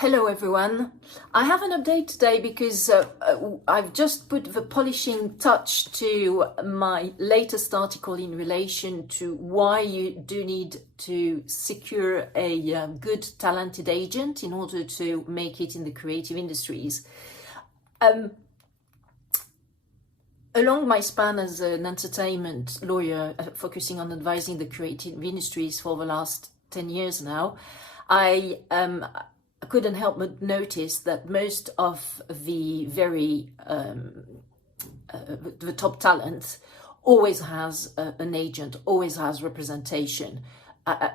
Hello everyone. I have an update today because I've just put the polishing touch to my latest article in relation to why you do need to secure a good talented agent in order to make it in the creative industries. Along my span as an entertainment lawyer focusing on advising the creative industries for the last 10 years now, I couldn't help but notice that most of the the top talent always has an agent, always has representation,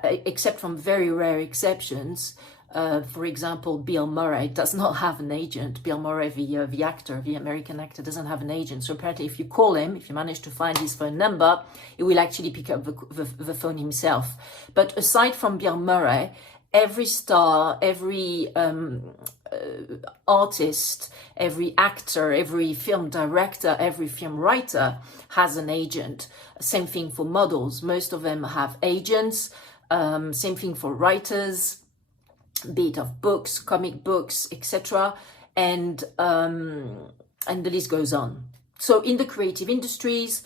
except from very rare exceptions. For example, Bill Murray does not have an agent. Bill Murray, the actor, the American actor, doesn't have an agent. So apparently if you call him, if you manage to find his phone number, he will actually pick up the phone himself. But aside from Bill Murray, every star, every artist, every actor, every film director, every film writer has an agent. Same thing for models. Most of them have agents. Same thing for writers, be it of books, comic books, etc. And the list goes on. So in the creative industries,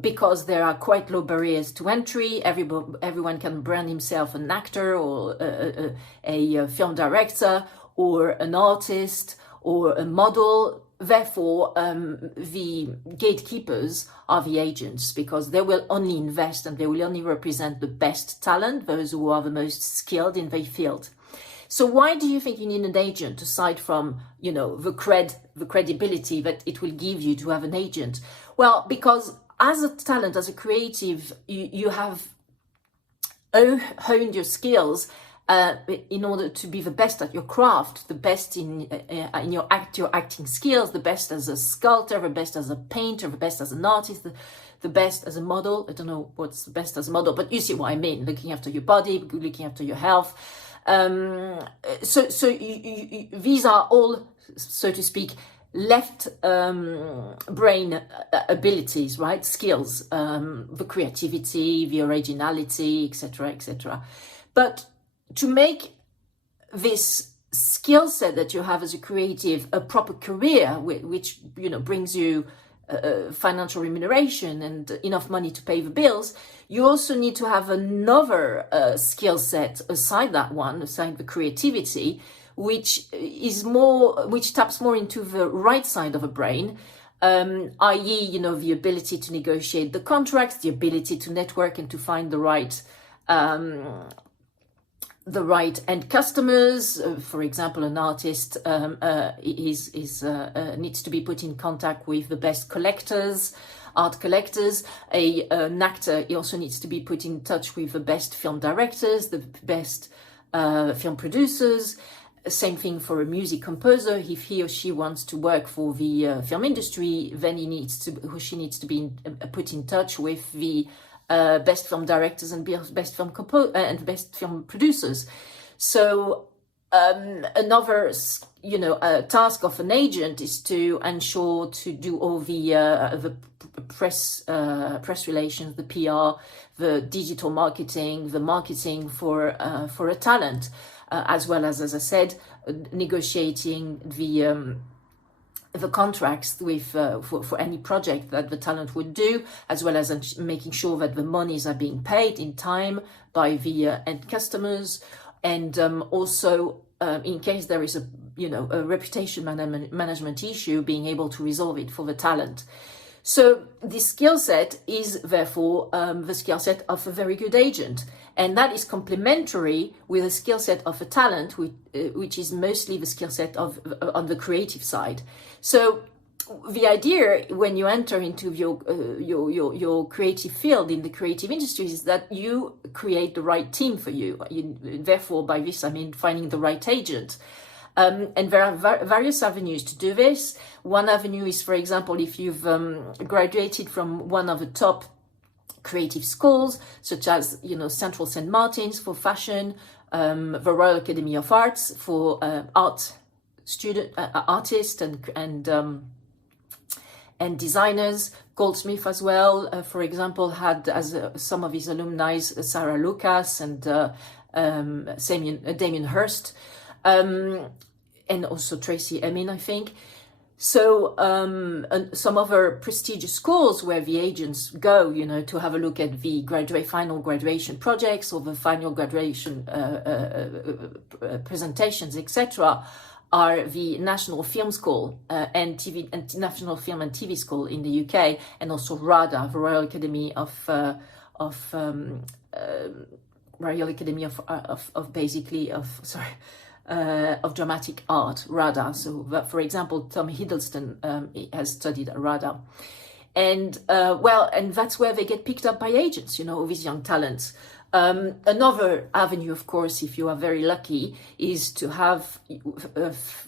because there are quite low barriers to entry, everyone can brand himself an actor or a film director or an artist or a model. Therefore, the gatekeepers are the agents, because they will only invest and they will only represent the best talent, those who are the most skilled in their field. So why do you think you need an agent, aside from, the credibility that it will give you to have an agent? Well, because as a talent, as a creative, you have honed your skills in order to be the best at your craft, the best in your acting skills, the best as a sculptor, the best as a painter, the best as an artist, the best as a model. I don't know what's the best as a model, but you see what I mean. Looking after your body, looking after your health. So these are all, so to speak, left brain abilities, right? Skills, the creativity, the originality, etc., etc. But to make this skill set that you have as a creative a proper career, which brings you financial remuneration and enough money to pay the bills, you also need to have another skill set aside that one, aside the creativity, which taps more into the right side of a brain, i.e., the ability to negotiate the contracts, the ability to network and to find the right end customers. For example, an artist needs to be put in contact with the best art collectors. An actor, he also needs to be put in touch with the best film directors, the best film producers. Same thing for a music composer. If he or she wants to work for the film industry, then she needs to be put in touch with the best film directors and best film best film producers. So another task of an agent is to ensure to do all the press relations, the PR, the digital marketing, the marketing for a talent. As well as I said, negotiating the contracts with for any project that the talent would do, as well as making sure that the monies are being paid in time by the end customers, and also in case there is a reputation management issue, being able to resolve it for the talent. So this skill set is therefore the skill set of a very good agent. And that is complementary with the skill set of a talent, which is mostly the skill set on the creative side. So the idea when you enter into your creative field in the creative industries is that you create the right team for you. Therefore, by this I mean finding the right agent. And there are various avenues to do this. One avenue is, for example, if you've graduated from one of the top creative schools, such as Central St. Martin's for fashion, the Royal Academy of Arts for artists and designers. Goldsmith as well, for example, had as some of his alumni Sarah Lucas and Damien Hirst. and also Tracy Emin, I think. So some other prestigious schools where the agents go, you know, to have a look at the final graduation projects or the final graduation presentations, etc., are the National Film School and National Film and TV School in the UK, and also RADA, the Royal Academy of Dramatic Art, RADA. So, for example, Tom Hiddleston has studied at RADA. And, and that's where they get picked up by agents, you know, these young talents. Another avenue, of course, if you are very lucky, is to have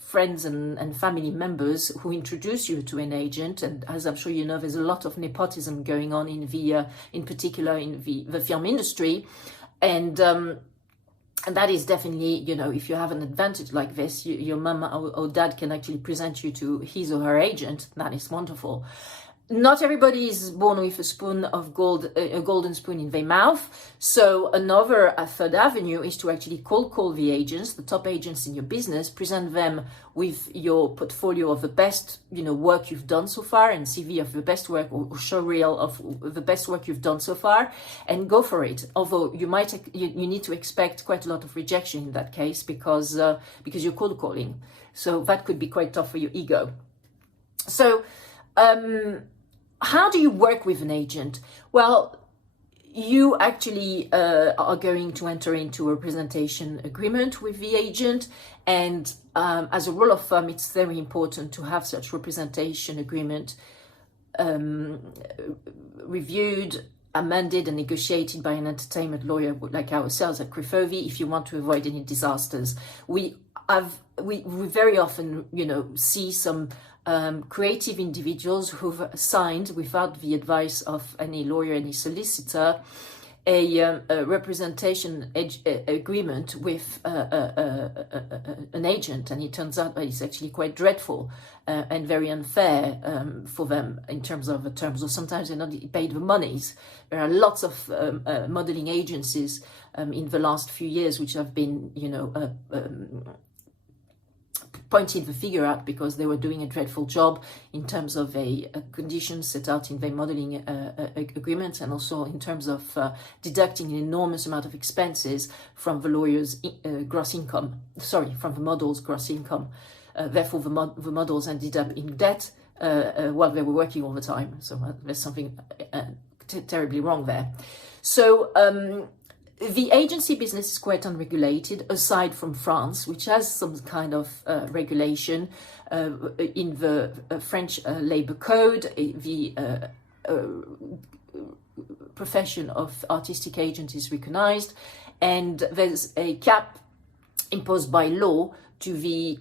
friends and family members who introduce you to an agent. And as I'm sure you know, there's a lot of nepotism going on in particular in the film industry. And that is definitely, you know, if you have an advantage like this, your mum or dad can actually present you to his or her agent. That is wonderful. Not everybody is born with a spoon of gold, a golden spoon in their mouth. So a third avenue is to actually cold call the agents, the top agents in your business, present them with your portfolio of the best, you know, work you've done so far, and CV of the best work, or showreel of the best work you've done so far, and go for it. Although you need to expect quite a lot of rejection in that case because you're cold calling. So that could be quite tough for your ego. So, how do you work with an agent? Well, you actually are going to enter into a representation agreement with the agent, and as a rule of thumb, it's very important to have such representation agreement reviewed, amended and negotiated by an entertainment lawyer like ourselves at Crefovi if you want to avoid any disasters. We very often, you know, see some creative individuals who've signed, without the advice of any lawyer, any solicitor, a representation agreement with an agent, and it turns out that it's actually quite dreadful and very unfair for them in terms of the terms, or sometimes they're not paid the monies. There are lots of modeling agencies in the last few years which have been, you know, pointed the figure out because they were doing a dreadful job in terms of a conditions set out in their modeling agreements, and also in terms of deducting an enormous amount of expenses from the lawyer's gross income, from the model's gross income. Therefore, the models ended up in debt while they were working all the time. So there's something terribly wrong there. So the agency business is quite unregulated, aside from France, which has some kind of regulation in the French labor code. The profession of artistic agent is recognized, and there's a cap imposed by law to the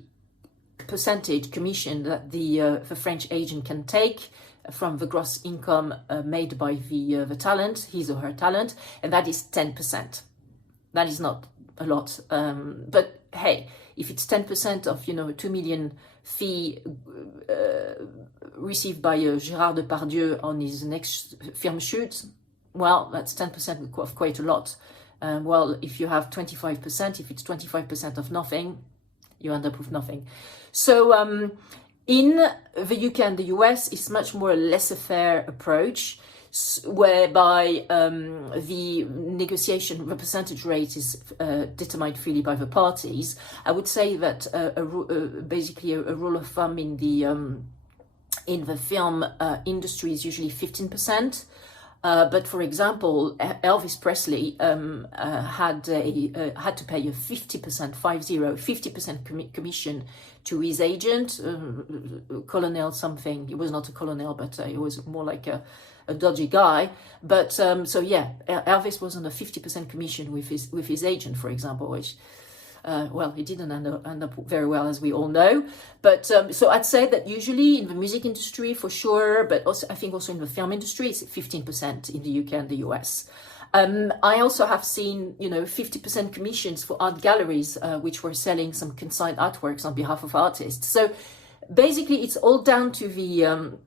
percentage commission that the French agent can take from the gross income made by the talent, his or her talent, and that is 10%. That is not a lot, but hey, if it's 10% of, you know, a 2 million fee received by Gérard Depardieu on his next film shoot, well, that's 10% of quite a lot. Well, if you have 25%, if it's 25% of nothing, you end up with nothing. So in the UK and the US, it's much more a laissez-faire approach, whereby the negotiation percentage rate is determined freely by the parties. I would say that basically a rule of thumb in the film industry is usually 15%. But for example, Elvis Presley had to pay a 50% commission to his agent, Colonel something. He was not a colonel, but he was more like a dodgy guy. But so yeah, Elvis was on a 50% commission with his agent, for example, which. Well, it didn't end up very well, as we all know. But so I'd say that usually in the music industry, for sure, but also I think also in the film industry, it's 15% in the UK and the US. I also have seen, you know, 50% commissions for art galleries, which were selling some consigned artworks on behalf of artists. So basically, it's all down to the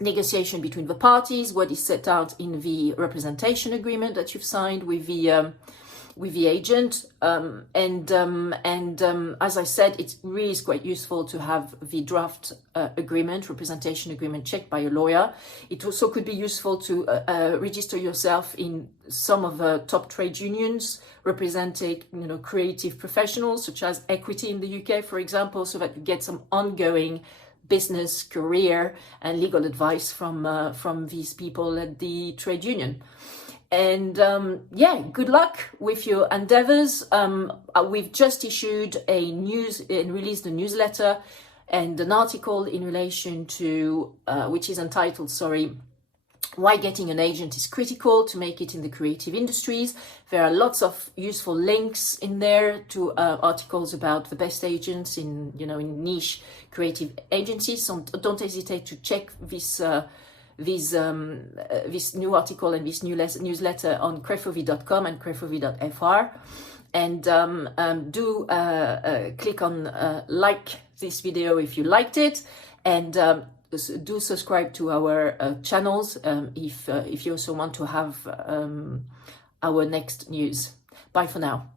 negotiation between the parties, what is set out in the representation agreement that you've signed with the with the agent, as I said, it really is quite useful to have the draft agreement, representation agreement, checked by a lawyer. It also could be useful to register yourself in some of the top trade unions representing, creative professionals, such as Equity in the UK, for example, so that you get some ongoing business, career, and legal advice from these people at the trade union. And good luck with your endeavors. We've just issued released a newsletter and an article in relation to, which is entitled, why getting an agent is critical to make it in the creative industries. There are lots of useful links in there to articles about the best agents in niche creative agencies. So don't hesitate to check this new article and this newsletter on crefovi.com and crefovi.fr. And do click on like this video if you liked it, and do subscribe to our channels if you also want to have our next news. Bye for now.